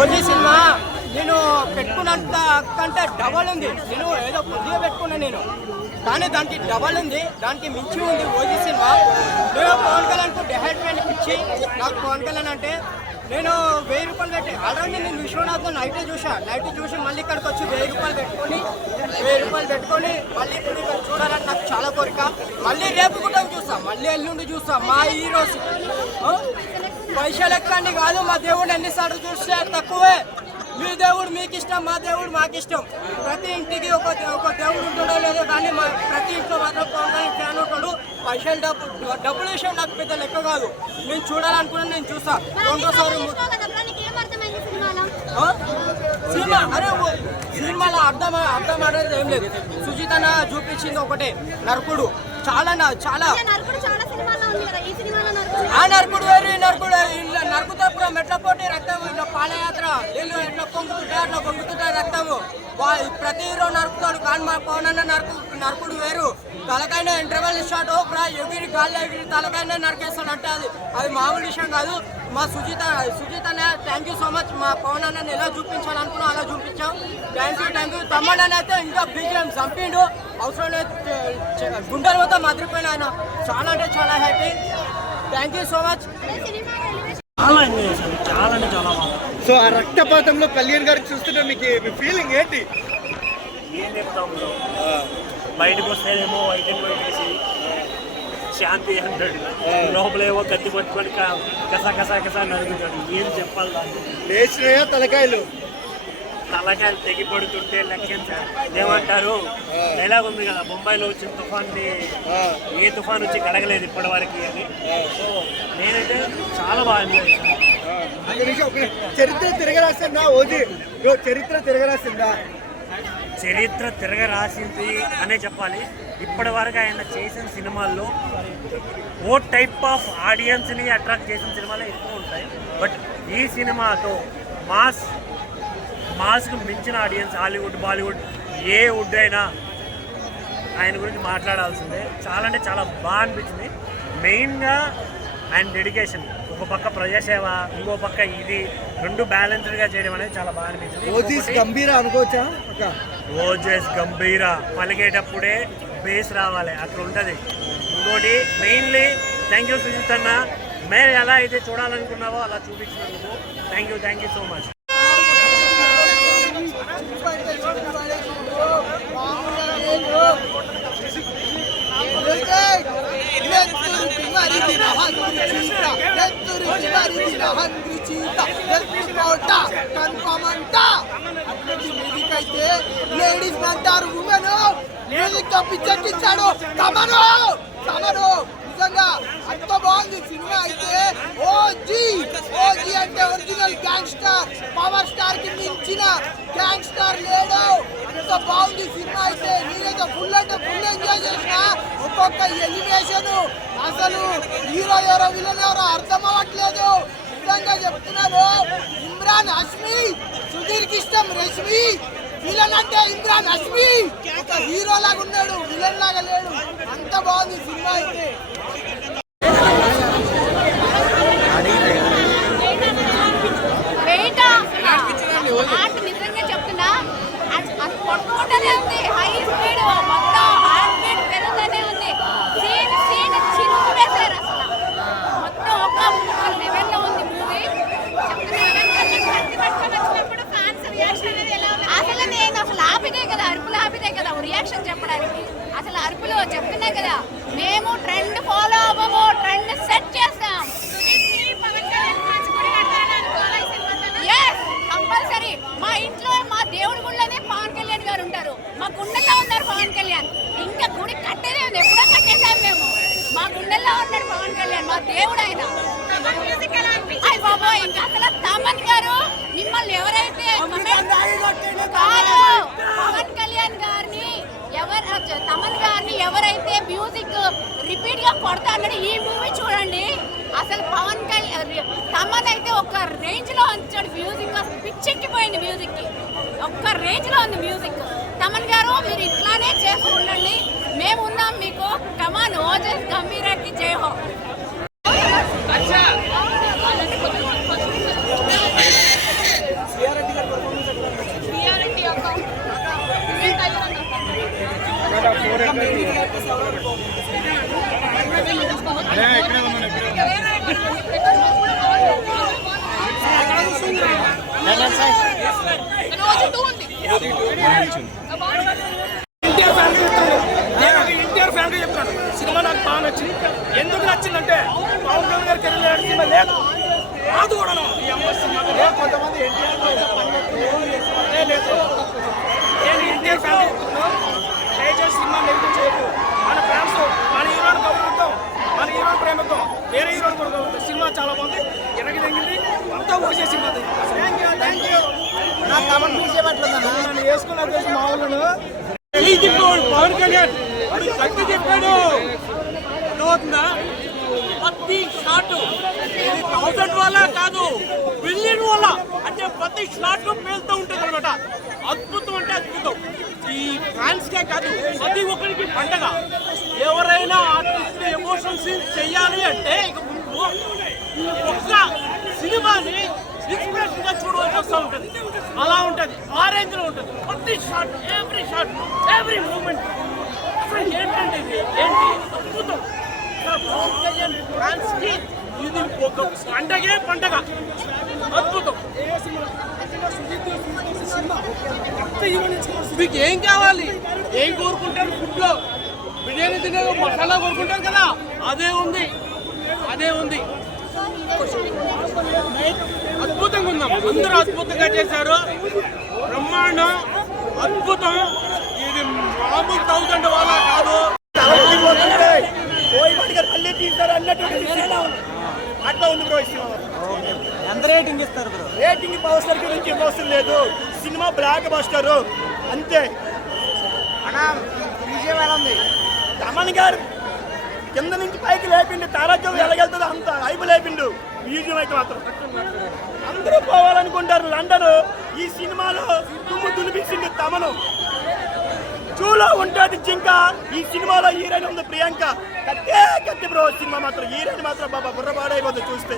OG cinema నేను పెట్టుకున్నంత కంటే double ఉంది. నేను ఏదో కొద్దిగా పెట్టుకున్నా నేను, కానీ దానికి డబల్ ఉంది, దానికి మించి ఉంది ఓజీ సినిమా. నేను పవన్ కళ్యాణ్కు డెహైడ్మెంట్ ఇచ్చి నాకు పవన్ కళ్యాణ్ అంటే నేను 1000 రూపాయలు పెట్టి ఆల్రెడీ నేను విశ్వనాథ్ నైట్ చూసి మళ్ళీ ఇక్కడికి వచ్చి 1000 రూపాయలు పెట్టుకొని మళ్ళీ ఇప్పుడు ఇక్కడ చూడాలని నాకు చాలా కోరిక. మళ్ళీ రేపు కూడా చూస్తా, మళ్ళీ ఎల్లుండి చూస్తా. మా హీరోస్ పైసలు ఎక్కండి కాదు, మా దేవుడు ఎన్నిసార్లు చూస్తే తక్కువే. మీ దేవుడు మీకు ఇష్టం, మా దేవుడు మాకు ఇష్టం. ప్రతి ఇంటికి ఒక దేవుడు ఉంటాడో లేదో కానీ ప్రతి ఇంట్లో మాత్రం పవన్ కళ్యాణ్ ఫ్యాన్ ఉంటాడు. పైసలు డబ్బుల విషయం నాకు పెద్ద లెక్క కాదు. నేను చూడాలనుకున్నా, నేను చూస్తా. రెండోసారి సినిమా సినిమాలో అర్థం అనేది ఏం లేదు. సుజితన చూపించింది ఒకటే, నరకుడు. చాలా నరకుడు వేరు, నరుకుతా మెట్ల పోటీ రక్తం ఇట్లా పాదయాత్ర నీళ్ళు ఎట్లా పొంగుతుంటాయి రక్తము. ప్రతి హీరో నరుకుతాడు, కానీ మా పవన్ అన్న నరుకుడు వేరు. తలకైన ఇంటర్వెల్ స్టార్ట్ ఎగిరి గాల్లో ఎగిరి తలకైనా నరికేస్తాడు అంటే అది మామూలు విషయం కాదు. మా Sujitha thank you so much. మా పవన్ అన్నని ఎలా చూపించాలనుకున్నా అలా చూపించాం. Thank you. తమ్ముడు అని అయితే ఇంకా బీజిఎం చంపిండు. అవసరం గుండెల మొత్తం మదిరిపోయిన ఆయన. చాలా అంటే చాలా happy. Thank you so much. చాలా బాగుంది. సో ఆ రక్తపాతంలో కళ్యాణ్ గారికి చూస్తుంటే మీకు మీ ఫీలింగ్ ఏంటి? ఏం చెప్తాం బ్రో, బయటకు వస్తేనేమో వైద్యం పెట్టేసి శాంతి అంటాడు, లోపలేమో కత్తి పట్టుకొని కసా నడుగుతాడు. ఏం చెప్పాలి దాన్ని? లేచినాయా తలకాయలు తెగి పడుతుంటే లెక్కించారు. ఏమంటారు, డైలాగ్ ఉంది కదా, ముంబైలో వచ్చిన తుఫాన్ని ఏ తుఫాన్ వచ్చి కడగలేదు ఇప్పటి వరకు అని. సో నేనైతే చాలా బాగా చరిత్ర తిరగరాసిందా ఓజీ? చరిత్ర తిరగరాసింది అనే చెప్పాలి. ఇప్పటి వరకు ఆయన చేసిన సినిమాల్లో ఓ టైప్ ఆఫ్ ఆడియన్స్ని అట్రాక్ట్ చేసిన సినిమాలు ఎక్కువ ఉంటాయి. బట్ ఈ సినిమాతో మాస్కు మించిన ఆడియన్స్, హాలీవుడ్ బాలీవుడ్ ఏ వుడ్ అయినా ఆయన గురించి మాట్లాడాల్సిందే. చాలా అంటే చాలా బాగా అనిపించింది. మెయిన్గా ఆయన డెడికేషన్, ఒక పక్క ప్రజాసేవ, ఇంకో పక్క ఇది రెండు బ్యాలెన్స్డ్గా చేయడం అనేది చాలా బాగా అనిపించింది. ఓజెస్ గంభీర పలికేటప్పుడే బేస్ రావాలి, అట్లా ఉంటుంది. ఇంకోటి మెయిన్లీ థ్యాంక్ యూ సుజిత్ అన్న, మేము ఎలా అయితే చూడాలనుకున్నావో అలా చూపించినందుకు thank you so much. Ladies అంటారు, ఉమెన్ మ్యూజిక్ తో పిచ్చెక్కించాడు. నిజంగా అంత బాగుంది సినిమా. అయితే ఓజీ అంటే ఒరిజినల్ గ్యాంగ్స్టర్, పవర్ స్టార్ కి మించిన గ్యాంగ్స్టర్ లేడు. అంత బాగుంది సినిమా. అయితే నేనైతే ఫుల్ ఎంజాయ్ చేసిన. ఒక్కొక్క ఎలివేషన్, అసలు హీరో ఎవరో విలన్ ఎవరో అర్థం అవ్వట్లేదు. నిజంగా చెప్తున్నాను. ఇమ్రాన్ హష్మీ, సుధీర్కి ఇష్టం రష్మి. విలన్ అంటే ఇమ్రాన్ హష్మీ ఒక హీరో లాగా ఉన్నాడు, విలన్ లాగా లేడు. అంత బాగుంది సినిమా. అయితే నిజంగా చెప్తున్నా, కొట్టుకుంటూనే ఉంది. హై స్పీడ్ మొత్తం హార్ట్ బీట్ పెరుగుతూనే ఉంది. సీన్ చిరుకు వేశారు. అసలు మొత్తం ఒక లెవెల్లో ఉంది మూవీ. అసలు నేను ఆపిదే కదా, అరుపులు ఆపిదే కదా రియాక్షన్ చెప్పడానికి. అసలు అరుపులు చెప్తున్నా కదా, మేము ట్రెండ్ ఫాలో అవ్వము, ట్రెండ్ సెట్ చేస్తాం. కంపల్సరీ మా ఇంట్లో మా దేవుడి గుళ్ళనే పవన్ కళ్యాణ్ గారు ఉంటారు. మా గుండెల్లో ఉన్నారు పవన్ కళ్యాణ్. ఇంకా గుడి కట్టేదే ఉంది, ఎప్పుడో కట్టేసాం మేము. మా గుండెల్లో ఉన్నారు పవన్ కళ్యాణ్, మా దేవుడు ఆయన. అయ్య బాబోయ్, ఇంకా అసలు తమన్ గారు మిమ్మల్ని ఎవరైతే కాదు, పవన్ కళ్యాణ్ గారిని తమన్ గారిని ఎవరైతే మ్యూజిక్ రిపీట్ గా కొడతా అన్నాడు, ఈ మూవీ చూడండి. అసలు పవన్ కళ్యాణ్ తమన్ అయితే ఒక రేంజ్ లో ఉంచాడు. మ్యూజిక్ పిచ్చెక్కిపోయింది. మ్యూజిక్ కి ఒక్క రేంజ్ లో ఉంది మ్యూజిక్. తమన్ గారు మీరు ఇట్లానే చేస్తూ ఉండండి, మేము ఉన్నాం మీకు. కమాన్, ఓజస్ గంభీరకి జై హో. రోజు 2 ఉంది. ఎన్టీఆర్ ఫ్యామిలీ చెప్తాను, నేను ఒక ఎన్టీఆర్ ఫ్యామిలీ చెప్తాను. సినిమా నాకు బాగా నచ్చింది. ఎందుకు నచ్చిందంటే పవన్ కళ్యాణ్ గారికి వెళ్ళిన సినిమా లేదు, రాదు కూడా. కొంతమంది లేదు, నేను ఎన్టీఆర్ ఫ్యామిలీ చెప్తున్నాను. దయచేసి సినిమా నెగిటివ్ చేయకు. మన ఫ్యాన్స్ మన హీరోని గౌరవిద్దాం, మన హీరోని ప్రేమిద్దాం, వేరే హీరోని కూడా గౌరవిద్దాం. సినిమా చాలా బాగుంది, ఎనకి తగ్గింది, అంతా ఊసే సినిమా. Thank you. నా కమెంట్ చూసేయట్లేదన్నా. నన్ను వేసుకున్న చేసి మా ఊళ్ళో పవన్ కళ్యాణ్ అది గట్టి చెప్పాడు, అర్థమవుతుందా? ప్రతి షాట్ ఇది 1000 వల్ల కాదు, బిలియన్ వల్ల, అంటే ప్రతి షాట్ పేలుతూ ఉంటుంది అనమాట. అద్భుతం అంటే అద్భుతం. ఈ ఫ్యాన్స్ కే కాదు, ప్రతి ఒక్కరికి పండగ. ఎవరైనా ఆర్టిస్ట్ ఎమోషన్ సీన్స్ చెయ్యాలి అంటే ఇక ముందు ఒక్క సినిమాని ఇన్స్పిరేషన్ గా చూడవలసి వస్తూ ఉంటుంది. అలా ఉంటుంది, ఆ రేంజ్ లో ఉంటుంది. ప్రతి షాట్, ఎవ్రీ మూమెంట్. అసలు ఏంటంటే ఇది ఏంటి అద్భుతం. పవన్ కళ్యాణ్ ఫ్యాన్స్ కి ఇది ఒక పండగ, అద్భుతం. మీకు ఏం కావాలి, ఏం కోరుకుంటారు? ఫుడ్ లో బిర్యానీ తినే మసాలా కోరుకుంటారు కదా, అదే ఉంది. అద్భుతంగా ఉన్నాం, అందరూ అద్భుతంగా చేశారు. బ్రహ్మాండం, అద్భుతం. ఇది మామూలు 1000 వాళ్ళ కాదు. అట్లా ఉంది బ్రో. ఎంత రేటింగ్ ఇస్తారు బ్రో? రేటింగ్ పవర్ స్టార్ గురించి అవసరం లేదు, సినిమా బ్లాక్ బస్టర్ అంతే. అన్నా విజయం ఎలా ఉంది? తమన్ గారు కింద నుంచి పైకి లేపిండు, తారాజం ఎలాగెళ్తుందో అంత హైపు లేపిండు. మ్యూజియం అయితే మాత్రం అందరూ పోవాలనుకుంటారు లండన్. ఈ సినిమాలో దుమ్ము దులిపించింది తమను. చూలో ఉంటుంది జింక. ఈ సినిమాలో హీరోయిన్ ఉంది ప్రియాంక. కత్తి బ్రో. సినిమా మాత్రం హీరోయిన్ మాత్రం బాబా బుర్రపాడైపోతుంది చూస్తే.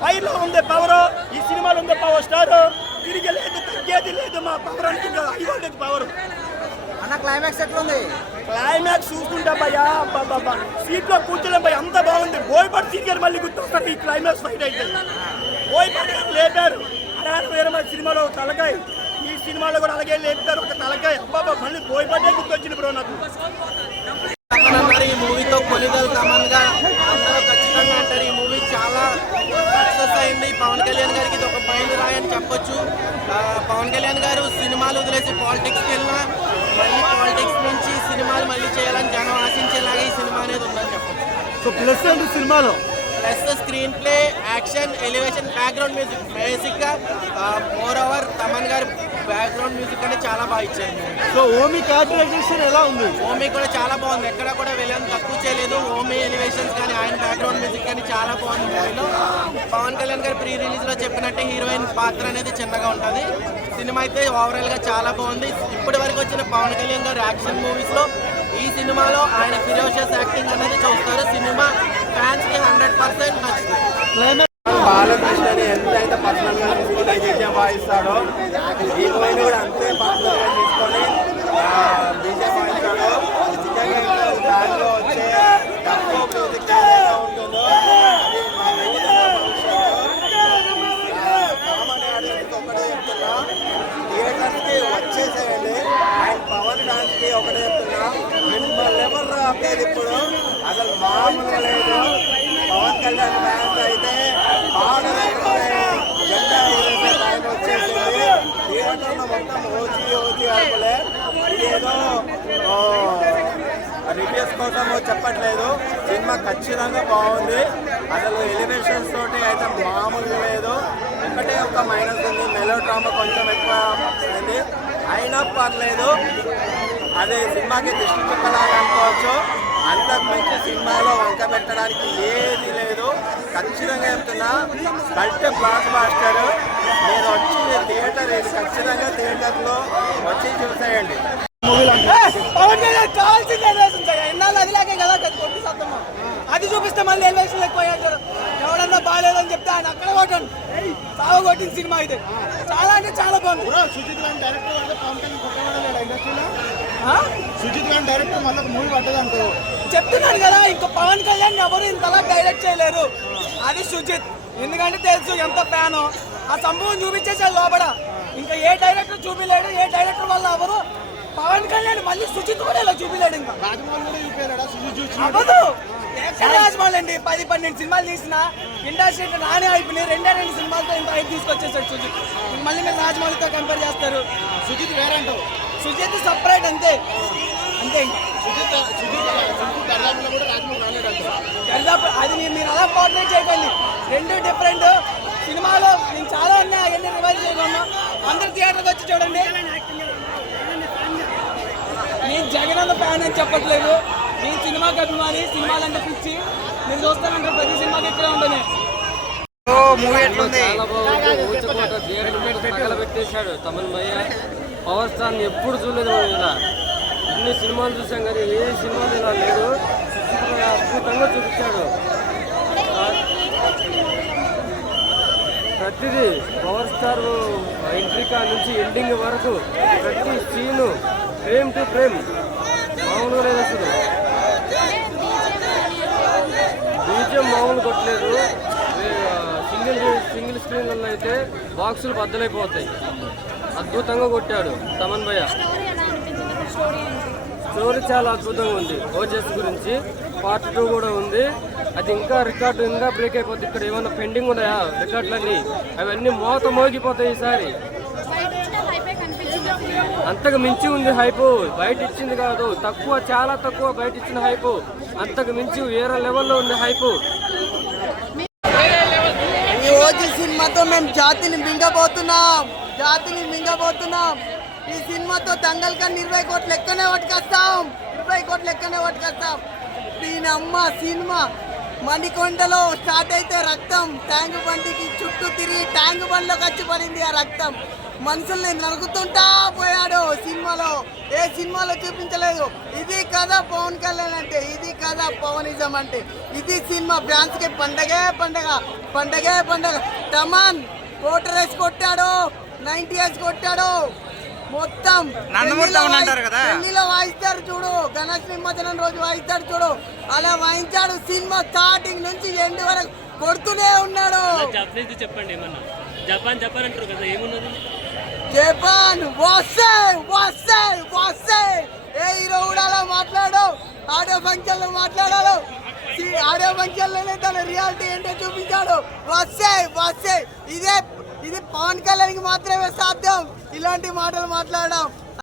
ఫైర్లో ఉంది పవర్, ఈ సినిమాలో ఉంది పవర్ స్టార్. తిరిగి లేదు, తగ్గేది లేదు. మా పవర్ అంటే హై పవర్. అన్న క్లైమాక్స్ ఎట్లుంది? క్లైమాక్స్ చూసుకుంటా భయ్యా, బాబా సీట్ లో కూర్చోలేం భయ్య, అంత బాగుంది. బోయపాటి సీట్ గారు మళ్ళీ గుర్తొస్తారు ఈ క్లైమాక్స్ ఫైట్ అయితే. బోయపాటి గారు లేపారు, వేరే మా సినిమాలో తలకాయ. ఈ సినిమాలో కూడా అలాగే లేపుతారు, ఒక తలకాయ. బాబా మళ్ళీ బోయపాటే గుర్తొచ్చింది బ్రో నాకు. ఈ మూవీతో కొలిదల్ తమన్ గా అందరూ ఖచ్చితంగా అంటారు. ఈ మూవీ చాలా సక్సెస్ అయింది. పవన్ కళ్యాణ్ గారికి ఇది ఒక మైలురాయి అని చెప్పొచ్చు. పవన్ కళ్యాణ్ గారు సినిమాలు వదిలేసి పాలిటిక్స్కి వెళ్ళినా మళ్ళీ పాలిటిక్స్ నుంచి సినిమాలు మళ్ళీ చేయాలని జనం ఆశించేలాగా ఈ సినిమా అనేది ఉందని చెప్పొచ్చు. సో ప్లస్ ఏంటి సినిమాలో? Plus screen play, action, elevation, background music. బేసిక్గా మోర్ ఓవర్ తమన్ గారు బ్యాక్గ్రౌండ్ మ్యూజిక్ అనేది చాలా బాగా ఇచ్చారు. సో ఓమి క్యారెక్టరైజేషన్ ఎలా ఉంది? ఓమి కూడా చాలా బాగుంది, ఎక్కడ కూడా వెళ్ళని తక్కువ చేయలేదు. ఓమి ఎలివేషన్స్ కానీ ఆయన బ్యాక్గ్రౌండ్ మ్యూజిక్ కానీ చాలా బాగుంది మూవీలో. పవన్ కళ్యాణ్ గారు ప్రీ రిలీజ్లో చెప్పినట్టే హీరోయిన్ పాత్ర అనేది చిన్నగా ఉంటుంది. సినిమా అయితే ఓవరాల్గా చాలా బాగుంది. ఇప్పటి వరకు వచ్చిన పవన్ కళ్యాణ్ గారు యాక్షన్ మూవీస్లో ఈ సినిమాలో ఆయన ఫిరోషియస్ యాక్టింగ్ అనేది చూస్తారు. సినిమా ఫ్యాన్స్కి 100% నచ్చుతుంది. బాలకృష్ణని ఎంతైతే పర్సనల్గా బీజేపీ వాయిస్తాడో హీరోయిన్ కూడా అంతే పర్సనల్గా తీసుకొని బీజేపీ వాయిస్తాడో. నిజంగా దానిలో వచ్చే తక్కువ మ్యూజిక్ ఏదైతే ఉంటుందో అది మా కామన్ ఆడియన్స్ ఒకటే చెప్తున్నా, థియేటర్స్కి వచ్చేసేయండి. అండ్ పవర్ డాన్స్కి ఒకటే చెప్తున్నా, మిమ్మల్ని ఎవరు ఆపేది ఇప్పుడు అసలు మామూలుగా లేదు. పవన్ కళ్యాణ్ ఫ్యాన్స్ అయితే బాగా జెండా ఎగిరేసే టైం వచ్చేసింది. థియేటర్లో మొత్తం ఓజీ ఆడలే. ఇదేదో రివ్యూస్ కోసం చెప్పట్లేదు, సినిమా ఖచ్చితంగా బాగుంది. అసలు ఎలివేషన్స్ తోటి అయితే మామూలుగా లేదు. ఒకటే ఒక మైనస్ ఉంది, మెలో డ్రామా కొంచెం ఎక్కువ అయింది. అయినా పర్లేదు, అదే సినిమాకి దృష్టి చుక్కలాగా అనుకోవచ్చు. అంతకు మించి సినిమాలో వంక పెట్టడానికి ఏది లేదు. ఖచ్చితంగా చెప్తున్నా, కల్ట్ బ్లాక్ బాస్టర్. మీరు వచ్చి థియేటర్ ఇది ఖచ్చితంగా థియేటర్లో వచ్చి చూసేయండి. పవన్ కళ్యాణ్ కావాల్సింది ఎలివేషన్. ఎన్నాళ్ళు అదిలాగే కదా కొట్టి సత్తమ్మా, అది చూపిస్తే మళ్ళీ ఎలివేషన్ ఎక్కువ ఎవడన్నా బాగాలేదని చెప్తే ఆయన అక్కడ కొట్టండి. చాలా కొట్టింది సినిమా అయితే, చాలా అంటే చాలా బాగుంది. సుజిత్ గారి డైరెక్టర్ పవన్ కళ్యాణ్ కొట్టబడలేడు ఇండస్ట్రీలో. సుజిత్ గారి డైరెక్టర్ మళ్ళీ మూవీ పడ్డది అంటారు. చెప్తున్నాను కదా, ఇంకా పవన్ కళ్యాణ్ ఎవరు ఇంతలా డైరెక్ట్ చేయలేరు. అది సుజిత్ ఎందుకంటే తెలుసు ఎంత ఫ్యాను. ఆ సంభవం చూపించేసాడు లోపల. ఇంకా ఏ డైరెక్టర్ చూపిలేడు, ఏ డైరెక్టర్ వల్ల అవ్వదు. పవన్ కళ్యాణ్ మళ్ళీ సుజిత్ కూడా ఇలా చూపిలేడు. ఇంకా రాజమౌళి కూడా చూపారా సుజిత్ చూసి అవ్వదు. రాజమౌళి అండి 10-12 సినిమాలు తీసిన ఇండస్ట్రీ నానే అయిపోయినాయి. 2 సినిమాలతో ఇంత హైప్ తీసుకొచ్చేసాడు సుజిత్. మళ్ళీ మీరు రాజమౌళితో కంపేర్ చేస్తారు. సుజిత్ వేరంటావు. సుజిత్ సపరేట్ అంతే అంతే. ఇంకా సుజిత్ దర్దాపులో కూడా రాజమౌళి రాలేదంటారు. దర్దాపు అది మీరు అలా కోఆర్డినేట్ చేయకండి. 2 డిఫరెంట్ సినిమాలో. నేను చాలా అన్నీ రివైజ్ చేయకుండా అందరు థియేటర్కి వచ్చి చూడండి. నేను జగన్ అన్న ఫ్యాన్ అని చెప్పట్లేదు. నేను సినిమాకి అభిమాని, సినిమాలంటే పిచ్చి. నేను చూస్తానంటే ప్రతి సినిమాకి ఇక్కడే ఉండనే. పెట్టేశాడు తమన్ భయ్య. పవర్ స్టార్ ఎప్పుడు చూడలేదు మనం ఇలా. ఇన్ని సినిమాలు చూసాం కానీ ఏ సినిమాలు ఇలా లేదు. అద్భుతంగా చూపించాడు ప్రతిదీ. పవర్ స్టార్ ఎంట్రీ నుంచి ఎండింగ్ వరకు ప్రతి సీను ఫ్రేమ్ టు ఫ్రేమ్ మామూలుగా లేదు అసలు. బీజిఎం మామూలు కొట్టలేదు. సింగిల్ స్క్రీన్లలో అయితే బాక్సులు బద్దలైపోతాయి. అద్భుతంగా కొట్టాడు తమన్ భయ్య. స్టోరీ చాలా అద్భుతంగా ఉంది. ఓజెస్ గురించి పార్ట్ 2 కూడా ఉంది. అది ఇంకా రికార్డు ఇంకా బ్రేక్ అయిపోతుంది. ఇక్కడ ఏమైనా పెండింగ్ ఉన్నాయా రికార్డులన్నీ, అవన్నీ మోగిపోతాయి ఈసారి. అంతకు మించి ఉంది హైపు. బయట ఇచ్చింది కాదు, తక్కువ, చాలా తక్కువ బయట ఇచ్చిన హైపు. అంతకు మించి వేరే లెవెల్లో ఉంది హైపు. ఈ ఓజీ సినిమాతో మేము జాతిని మింగబోతున్నాం. ఈ సినిమాతో దంగల్ కన్నా 20 కోట్లు లెక్కనే పట్టుకొస్తాం. 20 కోట్లు లెక్కనే పట్టుకొస్తాం. దీని అమ్మ సినిమా మణికొండలో స్టార్ట్ అయితే రక్తం ట్యాంక్ బండికి చుట్టూ తిరిగి ట్యాంక్ బండిలోకి వచ్చి పడింది. ఆ రక్తం మనుషుల్ని నరుకుతుంటా పోయాడు. సినిమాలో ఏ సినిమాలో చూపించలేదు. ఇది కదా పవన్ కళ్యాణ్ అంటే, ఇది కదా పవనిజం అంటే. ఇది సినిమా ఫ్యాన్స్ కి పండగే. తమన్ కోటర్ వేసి కొట్టాడు, 90 వేసి కొట్టాడు. మొత్తం ఢిల్లీలో వాయిస్తారు చూడు, గణేష్ నిమజ్జనం రోజు వాయిస్తాడు చూడు, అలా వాయించాడు. సినిమా స్టార్టింగ్ నుంచి ఎండ్ వరకు కొడుతూనే ఉన్నాడు. చెప్పండి ఏమన్నా. జపాన్ అంటారు కదా, ఏమున్నది? జపాన్ వస్తే ఏ హీరో కూడా అలా మాట్లాడు. ఆడియో ఫంక్షన్ లో మాట్లాడాడు. ఆడియో ఫంక్షన్ లోనే తన రియాలిటీ ఏంటో చూపించాడు. ఇది పవన్ కళ్యాణ్కి మాత్రమే సాధ్యం ఇలాంటి మాటలు మాట్లాడడం.